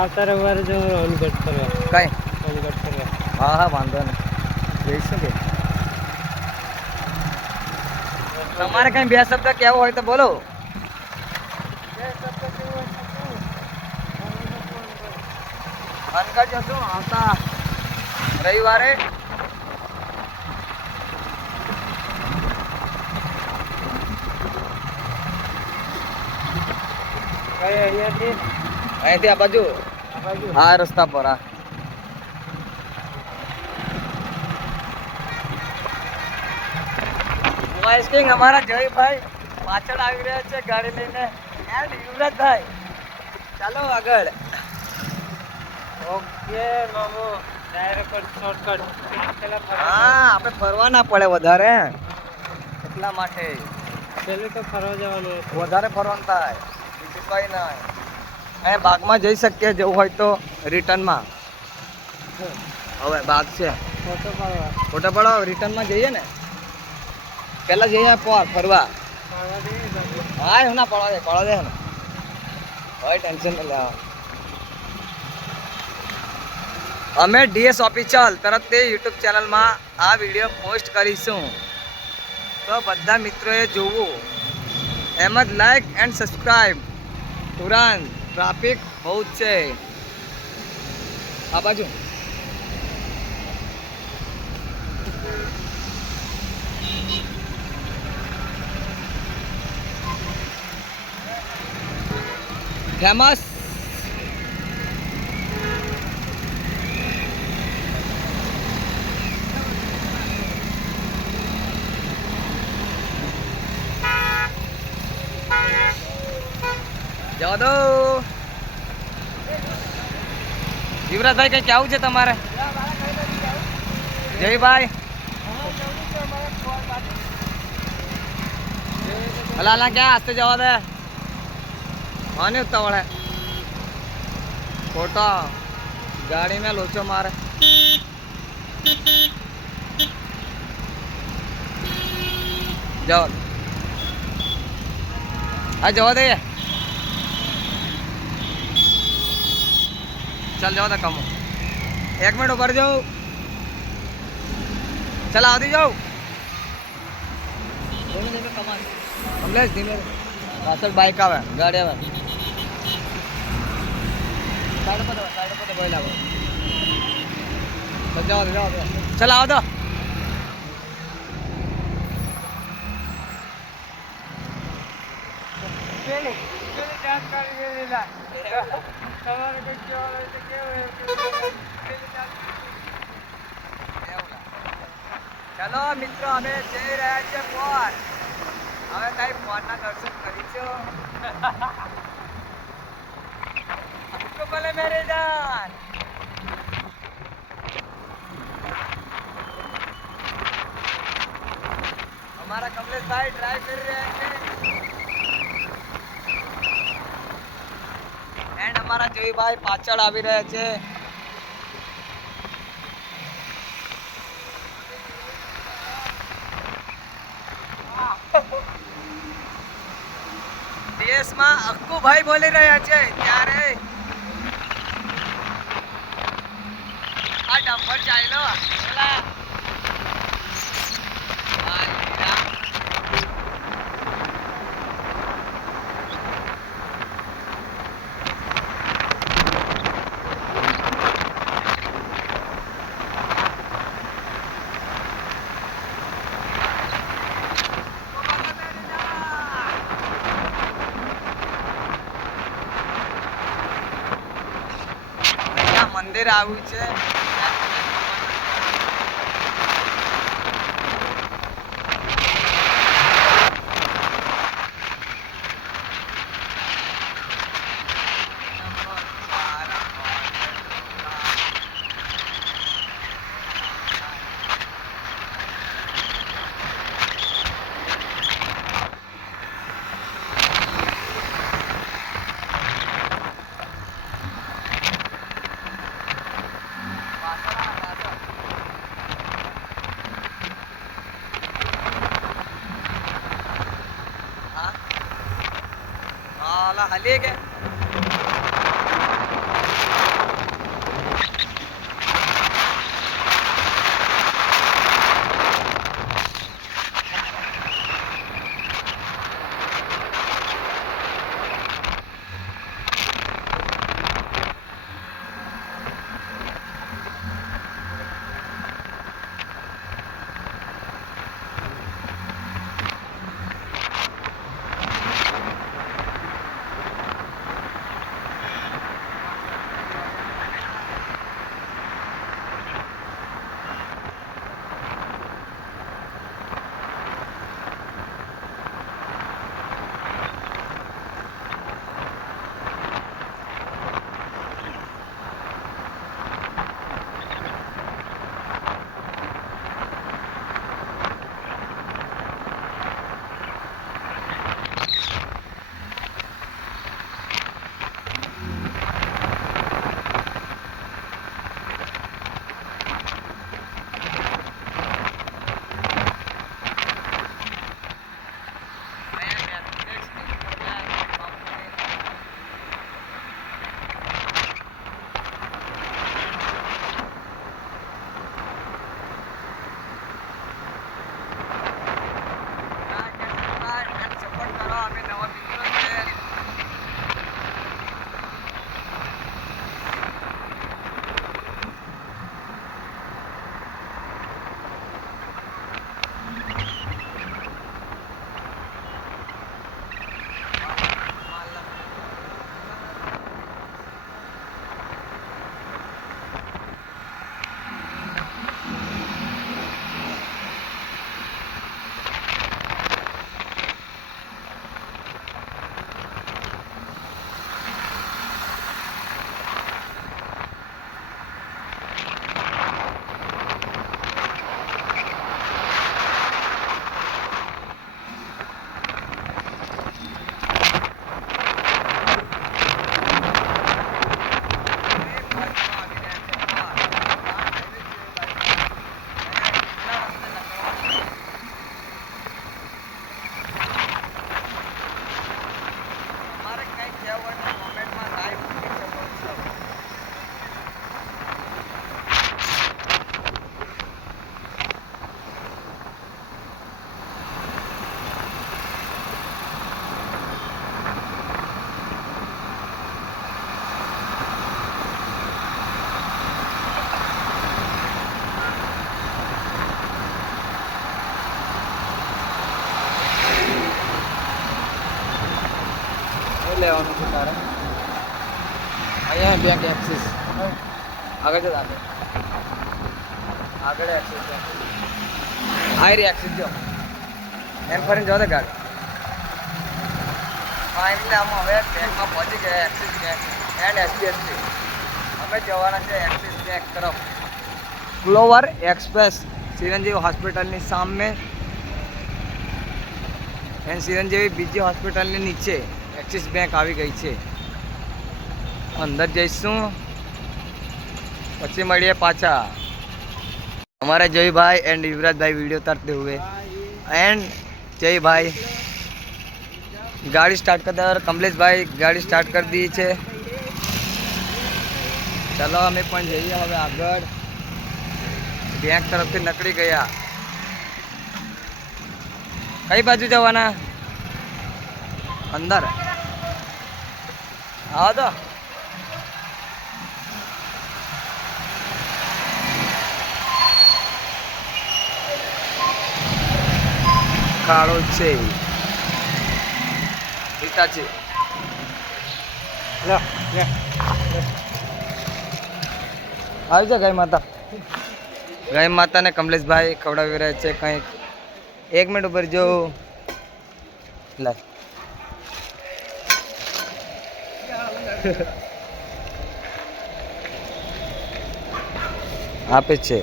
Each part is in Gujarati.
આવતા રવિવારે જો અનગઢ કરવા. કઈ અનગઢ કરવા. હા હા વાંધો નહીં જઈશું કે તમારે કઈ બે શબ્દ કેવો હોય તો બોલો. અનગઢ જશું આવતા રવિવારે. અહીંથી આ બાજુ હા રસ્તા પર હા. વોઇસ કિંગ અમારા જયભાઈ પાછળ આવી રહ્યા છે ગાડી લઈને એન્ડ યુવરાજભાઈ ચાલો આગળ. ઓકે મામુ ડાયરેક્ટ શોર્ટકટ. હા આપણે ફરવા ના પડે વધારે એટલા માટે પેલું તો ફરવા જવાનું વધારે ફરવાનું થાય બીજું કઈ નહીં. અહીંયા બાગમાં જઈ શકીએ જવું હોય તો રિટર્નમાં. હવે બાગ છે ફોટો પાડવા. ફોટો પડાવો રિટર્નમાં જઈએ ને પેલા જઈએ ફરવા. હા હું ના પડવા દે ને હવે ટેન્શન નહીં લેવા. અમે ડીએસ ઓફિશિયલ તરફથી યુટ્યુબ ચેનલમાં આ વિડીયો પોસ્ટ કરીશું તો બધા મિત્રોએ જોવું. એમ જ લાઈક એન્ડ સબસ્ક્રાઈબ. તુરંત ટ્રાફિક બહુ જ છે આ બાજુ. ફેમસ જવા દો. યુવરાજભાઈ કઈ કેવું છે તમારે? જયભાઈ અલા ક્યાં આસ્તે જવા દે. આને ઉતાવળ હે ખોટા ગાડી में लोचो मारे. जाओ आ जाओ दे चल जाओ तो कम 1 मिनट ऊपर जाओ. चल आधी जाओ कमलेश धीमे पाछળ બાઈક આવે ગાડી આવે સાઈડ પર ભાઈ લાવો. જાઓ ચલ આવો તો. ચલો મિત્રો અમે જઈ રહ્યા છીએ ફોન. હવે કઈ ફોન ના દર્શન કરીશું. ભલે મેરે જાન हमारा कमलेश भाई ड्राइव कर रहे हैं एंड हमारा जय भाई पाछળ આવી રહ્યા છે. દેશમાં અક્કુ ભાઈ બોલી રહ્યા છે ત્યારે આ ડમ્પર ચાલ્યો પેલા મંદિર આવ્યું છે. हले के લેવાનું છે તારે અહીંયા બેંક એક્સિસ આગળ જો આગળ આગળ એક્સિસ બેંક આ રે એક્સિસ જો એમ ફરીને જો ગાડી ફાઇનલી અમે હવે બેંકમાં પહોંચી ગયા એક્સિસ બેંક એન્ડ એચડીએફસી અમે જવાના છે એક્સિસ બેંક તરફ ગ્લોવર એક્સપ્રેસ ચિરંજીવી હોસ્પિટલની સામે એન્ડ ચિરંજીવી બીજી હોસ્પિટલની નીચે એક્સિસ બેંક આવી ગઈ છે અંદર જઈશું પછી મળીએ પાછા हमारे जय भाई एंड युवराज भाई वीडियो उतारते हुए एंड जय भाई गाड़ी स्टार्ट कर दे और कमलेश भाई गाड़ी स्टार्ट कर दी है चलो अमे पण जईए हवे आगळ बैंक तरफ थी नकड़ी गया कई बाजू जवाना अंदर आओ तो કાળો છે રીતા છે લો લે આવી જા ગાય માતા ને કમલેશભાઈ ખવડાવી રહ્યા છે કંઈક 1 મિનિટ ઉપર જો લે આપે છે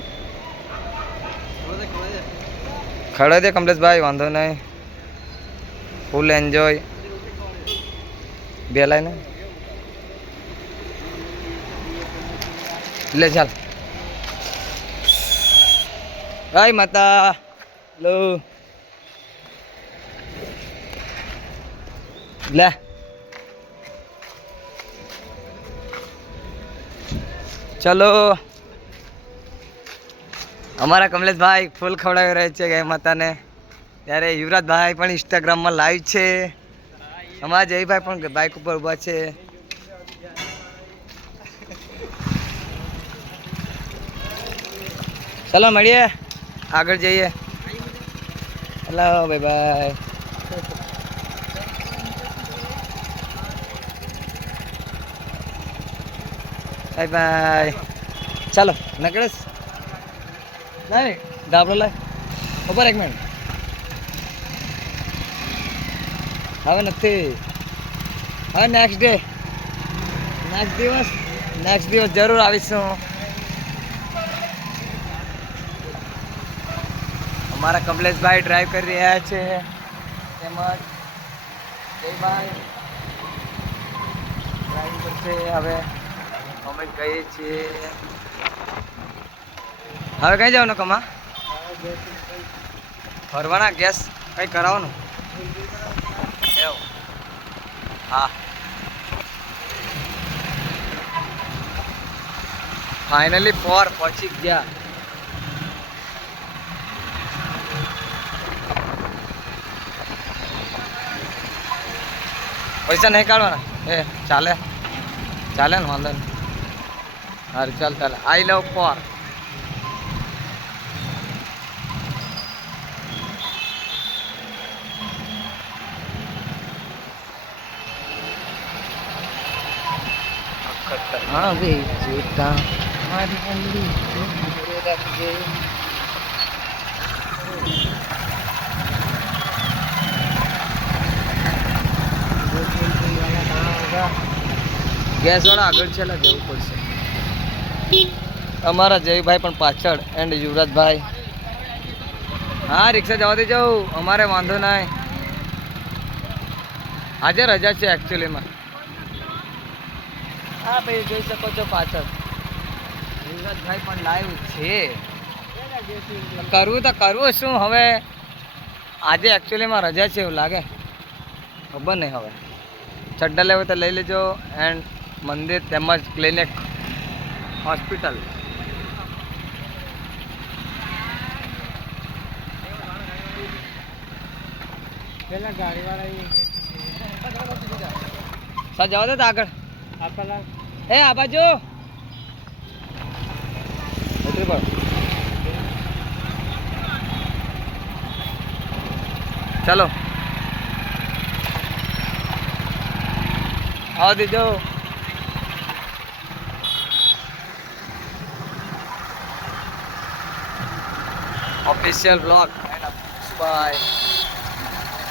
खड़ा दे कमलेश भाई वांधो नहीं फुल एंजॉय बेला ने ले चल गाय माता लो ले चलो અમારા કમલેશભાઈ ફૂલ ખવડાવી રહ્યા છે ગાય માતાને ત્યારે યુવરાજભાઈ પણ ઇન્સ્ટાગ્રામમાં લાઈવ છે અમારા જયભાઈ પણ બાઇક ઉપર ઊભા છે ચલો મળીએ આગળ જઈએ hello bye bye bye bye ચાલો નકળેશ नहीं डाबलो लाय ऊपर 1 मिनिट હવે નથી હવે નેક્સ્ટ ડે નેક્સ્ટ દિવસ જરૂર આવીશું અમારા કમલેશભાઈ ડ્રાઈવ કરી રહ્યા છે તેમજ જયભાઈ ડ્રાઈવ કરશે હવે અમે ગઈએ છીએ હવે કઈ જવાનું કમા ભરવાના ગેસ કઈ કરાવવાનું એવું હા ફાઇનલી 4 પહોંચી ગયા પૈસા નહીં કાઢવાના એ ચાલે ચાલે ને વાંધો નહીં હારું ચાલ ચાલે આઈ લવ 4 આવે જોતા મારી અંગલી રાખજે ગેસ વાળા આગળ છે એટલે જવું પડશે અમારા જયભાઈ પણ પાછળ એન્ડ યુવરાજભાઈ હા રિક્ષા જવાથી જાઉં અમારે વાંધો નહીં આજે રજા છે એકચ્યુઅલીમાં હા ભાઈ જોઈ શકો છો પાછળ યુવરાજભાઈ પણ લાઈવ છે કરવું શું હવે આજે એકચ્યુઅલીમાં રજા છે એવું લાગે ખબર નહીં હવે ચડ્ડા લેવું તો લઈ લેજો એન્ડ મંદિર તેમજ ક્લિનિક હોસ્પિટલ પેલા ગાડીવાળા સા જવા દે તો આગળ આપેલા એ આ બાજુ ઉતરી પડ ચલો आओ दीदो ऑफिशियल ब्लॉग बाय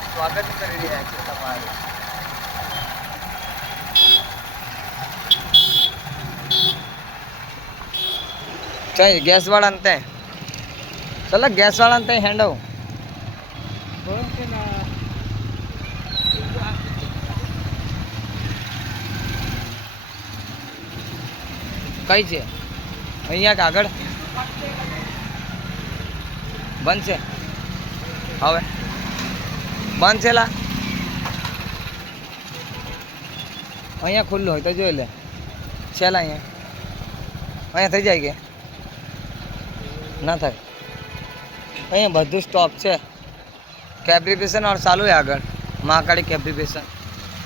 स्वागत કરી રહ્યા છે તમારું ચાલ ગેસ વાળા અંતે ચલો ગેસ વાળા અંતે હેન્ડો कौन से ना કઈ છે અહીંયા કાગળ બંધ છે હવે બંધ છે લા અહીંયા ખુલ્લું હોય તો જોઈ લે છેલ્લા અહીંયા થઈ જાય કે ના થાય અહીંયા બધું સ્ટોપ છે કેબ્રિફિકેશન और ચાલુ है આગળ મહાકાળી કેબ્રિફિકેશન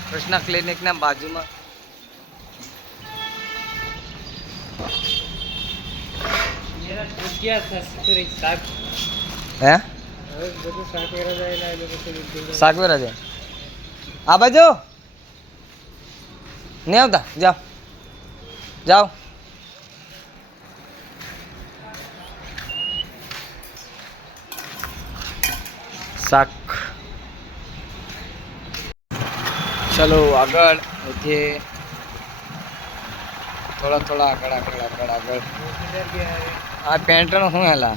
કૃષ્ણા ક્લિનિકના બાજુમાં मेरा टूट गया था फिर एक साग હે હવે બધું શાક વેરા જાય એ લોકો તો સાગવેરા છે આ બાજુ નહીં આવતા જાઓ જાઓ શાક ચલો આગળ ઉઠીએ થોડા થોડા આગળ આગળ આગળ આગળ इधर भी है આ પેન્ટનો શું હેલા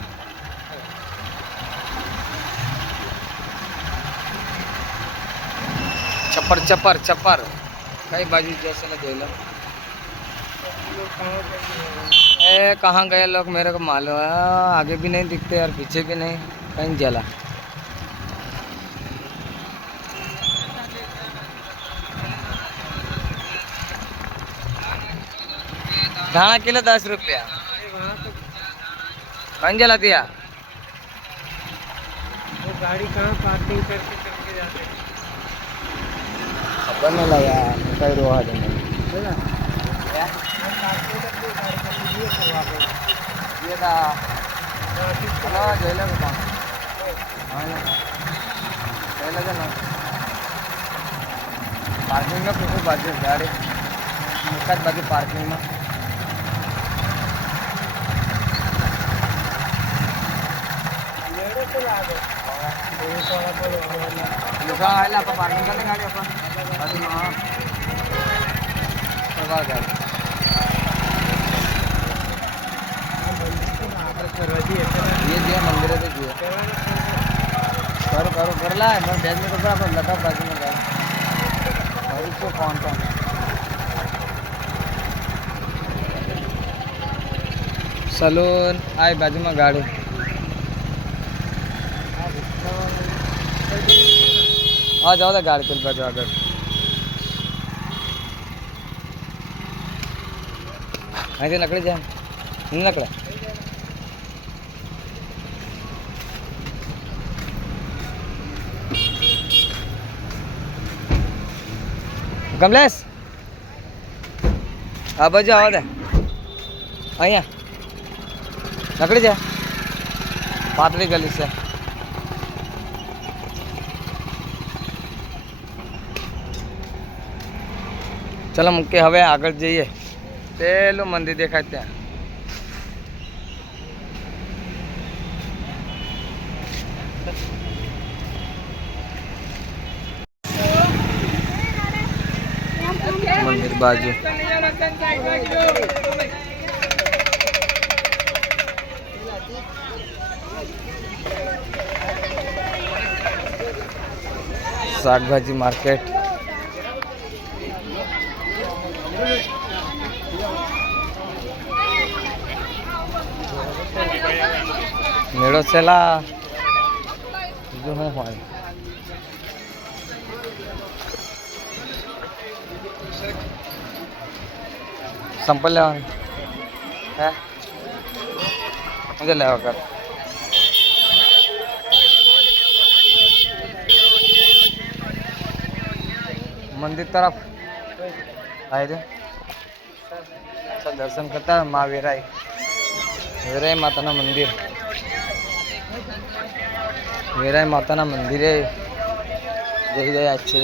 ચપ્પર ચપ્પર ચપ્પર કઈ બાજુ જैसे ना જોઈ લો लोग कहाँ गए ए कहाँ गए लोग मेरे को मालूम है आगे भी नहीं दिखते और पीछे भी नहीं कहीं जला धाना किलो 10 रुपया वहाँ तो कहीं जला दिया वो गाड़ी कहाँ पार्किंग करके करके जाते हैं खबर नहीं लगा कई रोहा देने है ना ये था हेलो जयला का हाँ जयला का ना पार्किंग में कुछ बाजू गाड़ी एक बाजू पार्किंग में लेडो तो ला दो पुलिस वाला बोलो लिखा है आप पार्किंग करने गाड़ी अपन बाजू में हाँ करवा गाड़ी ये दिया मंदिर से दिया करो करो कर ला मैं बैग में कपड़ा अपन लगा बाजू में गया और इसको कौन कौन सलून आई बाजू में गाड़ी आ जाओ तो गाड़ी चल बाजू आगे ऐसे नकली जाए नहीं नकला कमलेश आ बाजू आओ दे અહીંયા નકળી જાય પાતળી ગલી છે ચલો મૂકે હવે આગળ જઈએ પેલું મંદિર દેખાય ત્યાં મંદિર બાજુ શાકભાજી માર્કેટ મેળો છેલા બીજું શું હોય સંપલ લેવાનું હે મુझे લેવા કર मंदिर तरफ आए थे चल दर्शन करता है माँ वीराई वीराई माता ना मंदिर वीराई माता ना मंदिर है जय जय अच्छे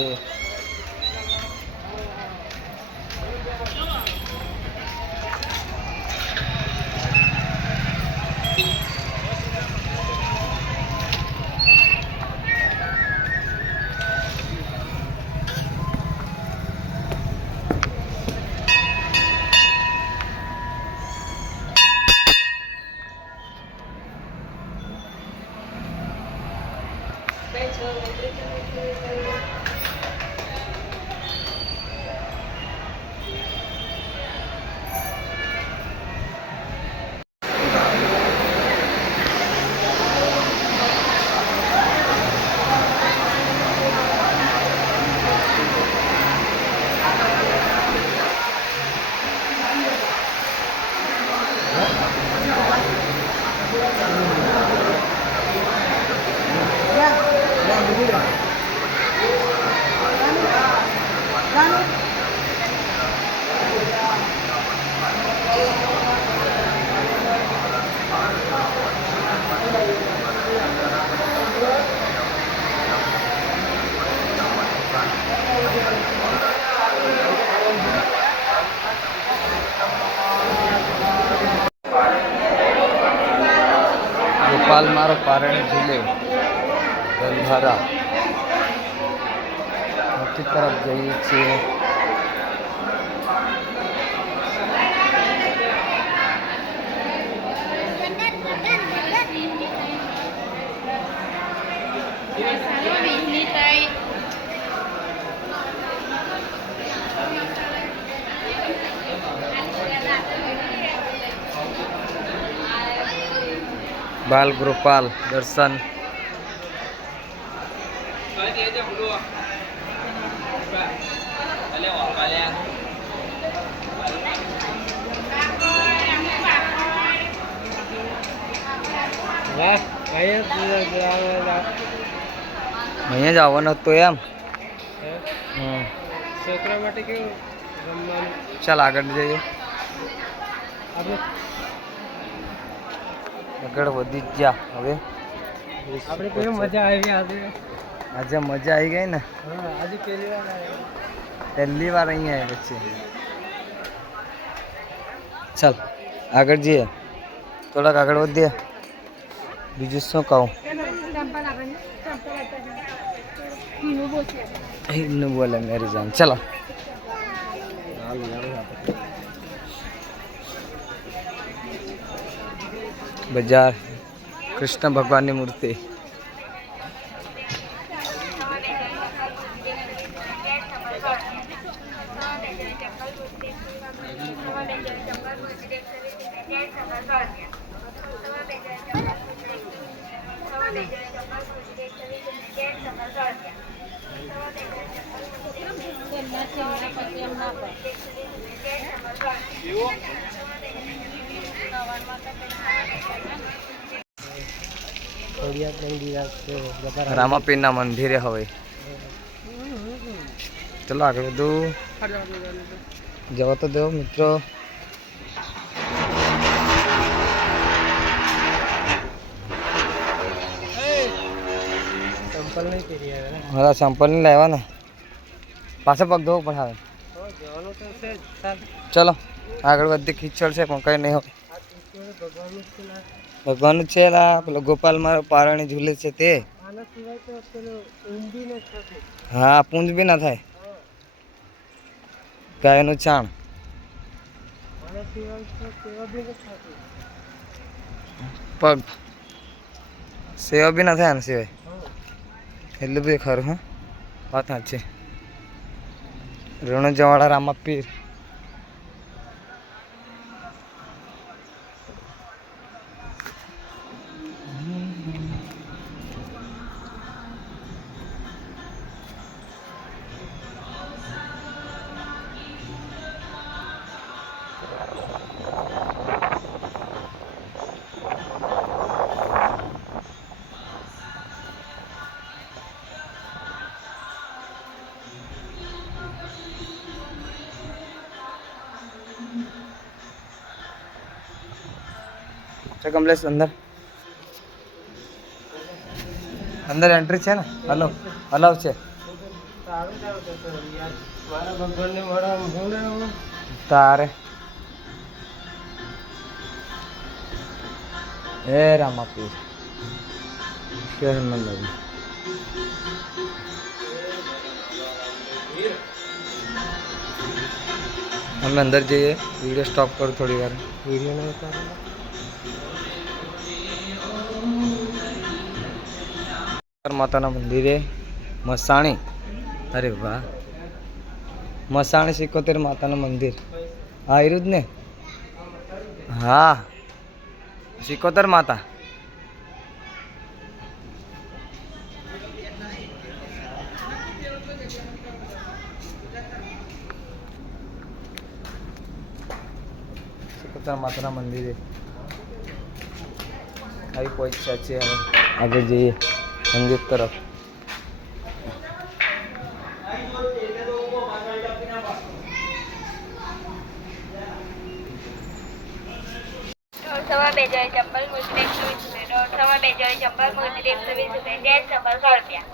મારો પારણ ઝૂલે ગંધારા મોટી તરફ જઈએ છીએ. बाल गोपाल दर्शन અહીંયા જવાનું હતું એમ. છોકરા માટે કેવું રમવાનું. ચાલ આગળ જઈએ. આગળ વધી જ જા હવે. આપણે કેવી મજા આવી આજે. આજે મજા આવી ગઈ ને. હા આજે પહેલી વાર અહીંયા આવી પછી. ચાલ આગળ જઈએ. થોડાક આગળ વધીએ. બીજું શું કહું. इन्नु बोले मेरी जान. चलो बाजार कृष्ण भगवान की मूर्ति. रामापीर ना मंदिर है हवे. चलो आगे बढ़ो. जाओ तो दो मित्रों. સંપલ નહીં પહેરી આવે ને. મારા સંપલ નહીં લાવ્યા ને. પાછા પગ ધોવું પડે. જવાનું તો છે જ. ચાલ ચલો આગળ વધી. ખીચડ છે પણ કંઈ નહીં હોય. ભગવાનનું જ છે ને. ભગવાનનું છે લા. પેલો ગોપાલ મારો પારણી ઝૂલે છે તે. આના સિવાય તો પેલું ઊંધી ને થશે. હા પૂંજ બી ના થાય. ગાયનું છાણ. આના સિવાય તો સેવા બી નથી થતી. પગ સેવા બી ના થાય આના સિવાય. એટલું બધું ખરું. હા વાત સાચી. રણુજાવાળા રામાપીર. कमलेश अंदर अंदर एंट्री है ना. हेलो अलाउ છે. સારું જાવ તો યાર મારા ભગવાનને મળવા હું તારે એ રામાપીર કેમ ન લાગે. અમે અંદર જઈએ. વિડીયો સ્ટોપ કરો થોડી વાર. વિડીયો નહીં ઉતારેલો. માતાના મંદિરે મસાણી. અરે વાહ મસાણી 71 માતાનું મંદિર. હા એરું જ ને. હા 71 માતા. માતાના મંદિરે આવી પહોંચ્યા છે. હવે આગળ જઈએ મંદિર તરફ. સવા બે જોઈ ચંપલ મુજબ 120 રૂપિયા. સવા બે જોઈ ચંપલ મુજબ 120 રૂપિયા. ડેડ ચંપલ 100 રૂપિયા.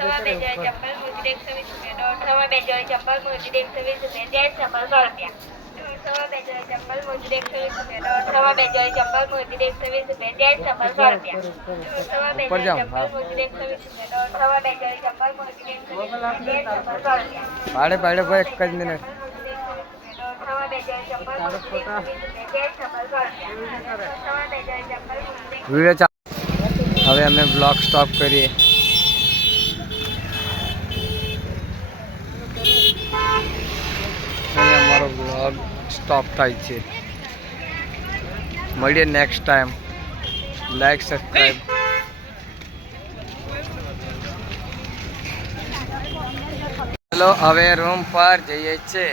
સવા બે જોઈ ચંપલ મુજબ 120 રૂપિયા. સવા બે જોઈ ચંપલ મુજબ 120 રૂપિયા. ડેડ ચંપલ 100 રૂપિયા. સવા બે જોડી ચંપલ મોતી 120 રૂપિયા. સવા બે જોડી ચંપલ મોતી 120 રૂપિયા. જેન્ટ્સ ચંપલ 100 રૂપિયા. સવા બે ઉપર જોડી જાઓ. ચંપલ મોતી 120 રૂપિયા. સવા બે જોડી ચંપલ મોતી 120 રૂપિયા. જેન્ટ્સ ચંપલ 100 રૂપિયા. પાડે પાડે ભાઈ એક જ મિનિટ. સવા બે જોડી ચંપલ મોતી 120 રૂપિયા. જેન્ટ્સ ચંપલ 100 રૂપિયા. સવા બે જોડી ચંપલ મોતી 120 વિડીયો ચાલુ. હવે અમે બ્લોગ સ્ટોપ કરીએ. અહીં અમારો બ્લોગ સ્ટોપ થાય છે. મળીએ નેક્સ્ટ ટાઈમ. Like subscribe. ચલો હવે રૂમ પર જઈએ છીએ.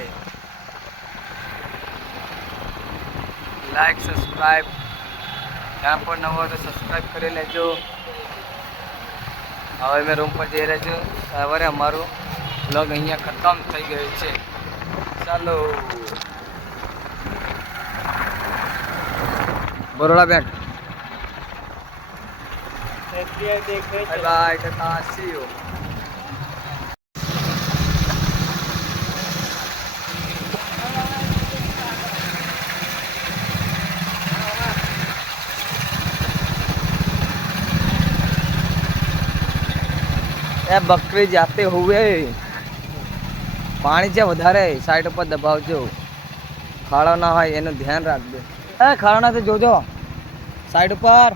Like subscribe. ત્યાં પણ નવો હોય તો સબસ્ક્રાઈબ કરી લેજો. હવે મેં રૂમ પર જઈ રહ્યો છું. સવારે અમારું બ્લોગ અહીંયા ખતમ થઈ ગયું છે. ચાલો બરોડા બેંક. SBI દેખાય બાય છે. બાય. Tata see you. એ બકરી જાતે હુએ. પાણી છે વધારે, સાઈડ ઉપર દબાવજો. ખાડો ના હોય એનું ધ્યાન રાખજો. એ ખાડો ના તો જોજો સાઈડ ઉપર.